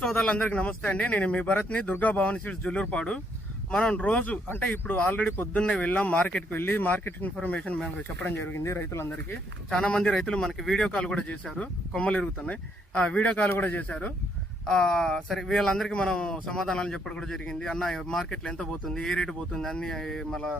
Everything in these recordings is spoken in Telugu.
సోదరులందరికీ నమస్తే అండి. నేను మీ భరత్ని, దుర్గా భవాని సీడ్స్ జుల్లూరుపాడు. మనం రోజు అంటే ఇప్పుడు ఆల్రెడీ పొద్దున్నే వెళ్ళాం మార్కెట్కి వెళ్ళి మార్కెట్ ఇన్ఫర్మేషన్ మనకు చెప్పడం జరిగింది రైతులందరికీ. చాలా మంది రైతులు మనకి వీడియో కాల్ కూడా చేశారు, కొమ్మలు ఇరుగుతున్నాయి, వీడియో కాల్ కూడా చేశారు. సరే వీళ్ళందరికీ మనం సమాధానాలు చెప్పడం కూడా జరిగింది. అన్న మార్కెట్లో ఎంత పోతుంది, ఏ రేటు పోతుంది అన్ని మళ్ళీ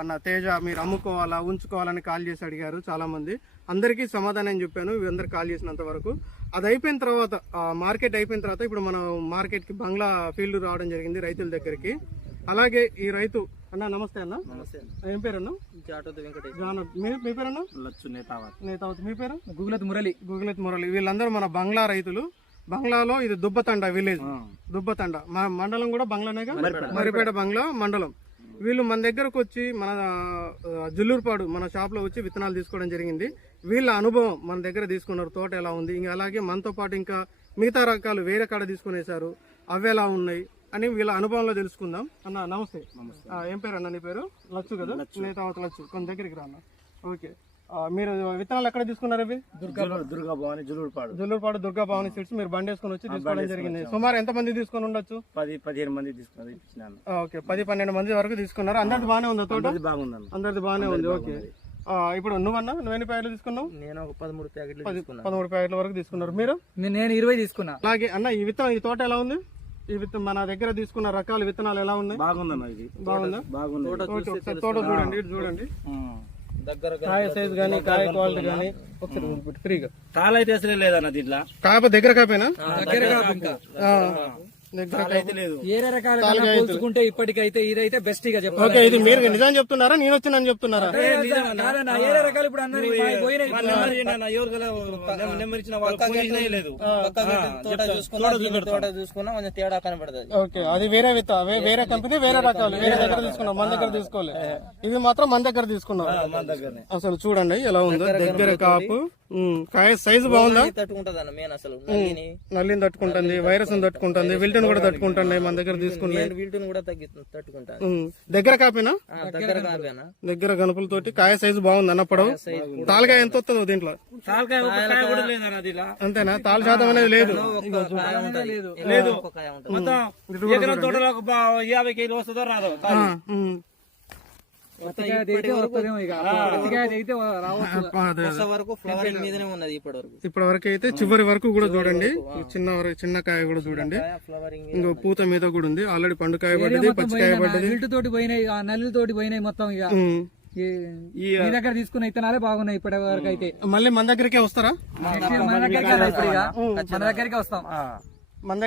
అన్న తేజ మీరు అమ్ముకోవాలా ఉంచుకోవాలని కాల్ చేసి అడిగారు చాలా మంది. అందరికీ సమాధానం చెప్పాను వీళ్ళందరూ కాల్ చేసినంత వరకు. అది అయిపోయిన తర్వాత మార్కెట్ అయిపోయిన తర్వాత ఇప్పుడు మనం మార్కెట్కి బంగ్లా ఫీల్డ్ రావడం జరిగింది రైతుల దగ్గరికి. అలాగే ఈ రైతు అన్న నమస్తే అన్న. నమస్తే. ఏం పేరు అన్న? మీ పేరు అన్న? నేతావత్. మీ పేరు? గుగులత్ మురళి. వీళ్ళందరూ మన బంగ్లా రైతులు. బంగ్లాలో ఇది దుబ్బతండ విలేజ్, దుబ్బతండ మండలం కూడా బంగ్లానేగా, మరిపేట బంగ్లా మండలం. వీళ్ళు మన దగ్గరకు వచ్చి మన జుల్లూరుపాడు మన షాప్ లో వచ్చి విత్తనాలు తీసుకోవడం జరిగింది. వీళ్ళ అనుభవం మన దగ్గర తీసుకున్నారు, తోట ఎలా ఉంది, ఇంకా అలాగే మనతో పాటు ఇంకా మిగతా రకాలు వేరే కాడ తీసుకునేసారు, అవి ఎలా ఉన్నాయి అని వీళ్ళ అనుభవంలో తెలుసుకుందాం. అన్న నమస్తే. ఏం పేరు అన్న నీ పేరు? లచ్చు కదా? నేతావత్ లచ్చు. కొంత దగ్గరికి రా అన్న. ఓకే, మీరు విత్తనాలు ఎక్కడ తీసుకున్నారు? అవి దుర్గా భవాని జుల్లూరుపాడు దుర్గా భవాని సీడ్స్ మీరు బండి వేసుకుని వచ్చి తీసుకోవడం జరిగింది. సుమారు ఎంత మంది తీసుకుని ఉండొచ్చు? 10-15 మంది తీసుకున్నారు. ఓకే, 10-12 మంది వరకు తీసుకున్నారు. అందరిది బాగానే ఉంది తోట? అందరిది బాగానే ఉంది. ఓకే, ఇప్పుడు నువ్వెన్ని ప్యాకెట్లు తీసుకున్నావు? నేను ఒక 13 ప్యాకెట్లు 13 ప్యాకెట్ల వరకు తీసుకున్నారు. మీరు? నేను 20 తీసుకున్నా. అలాగే అన్న ఈ విత్తనం, ఈ తోట ఎలా ఉంది? ఈ మన దగ్గర తీసుకున్న రకాల విత్తనాలు ఎలా ఉన్నాయి? బాగుందన్న, ఇది బాగుందా? బాగుంది. తోట చూడండి, చూడండి కాయ సైజ్ గానీ కాయ క్వాలిటీ గానీ ఒకసారి ఫ్రీగా. కాలు అయితే అసలే లేదన్న దీంట్లో. కాప దగ్గర కాపేనా? వేరే రకాలుగా పోల్చుకుంటే ఇప్పటికైతే ఇదైతే బెస్ట్ గా చెప్పాలి. ఓకే, ఇది మీరు నిజం చెప్తున్నారా నేను వచ్చిందని చెప్తున్నారా? వేరే రకాలు ఇప్పుడు అందరూ చూసుకున్నా కొంచెం తేడా కనబడుతుంది. ఓకే, అది వేరే వేరే కంపెనీ, వేరే రకాలు, వేరే దగ్గర తీసుకున్నాం, మన దగ్గర తీసుకోలేదు. ఇవి మాత్రం మన దగ్గర తీసుకున్నాం. అసలు చూడండి ఎలా ఉందో, దగ్గర కాపు, కాయ సైజు బాగుందా? తట్టుకుంటది మెయిన్, అసలు నల్లిని తట్టుకుంటుంది, వైరస్ తట్టుకుంటుంది, విల్టన్ కూడా తట్టుకుంటుంది. మన దగ్గర తీసుకున్నాయి, విల్టన్ కూడా తట్టుకుంటాను. దగ్గర కాపేనా? దగ్గర గనుపులతోటి కాయ సైజు బాగుంది అన్న. పొడవు తాలకాయ ఎంత వస్తుందో దీంట్లో? అంతేనా? తాళ శాతం అనేది లేదు. తోటలో 50 కేజీలు వస్తుందో రాదో. ఇప్పటి వరకు అయితే చివరి వరకు కూడా చూడండి, చిన్న కాయ కూడా చూడండి, ఇంకో పూత మీద కూడా ఉంది. ఆల్రెడీ పండుకాయ పడ్డది, పచ్చికాయ పడ్డది, తోటి పోయినాయి, నల్లితోటి పోయినాయి మొత్తం. ఇక మీ దగ్గర తీసుకున్న ఇత్తనాలే బాగున్నాయి ఇప్పటి వరకు అయితే. మళ్ళీ మన దగ్గరికే వస్తారా? మన దగ్గరికే వస్తాం. మన దగ్గర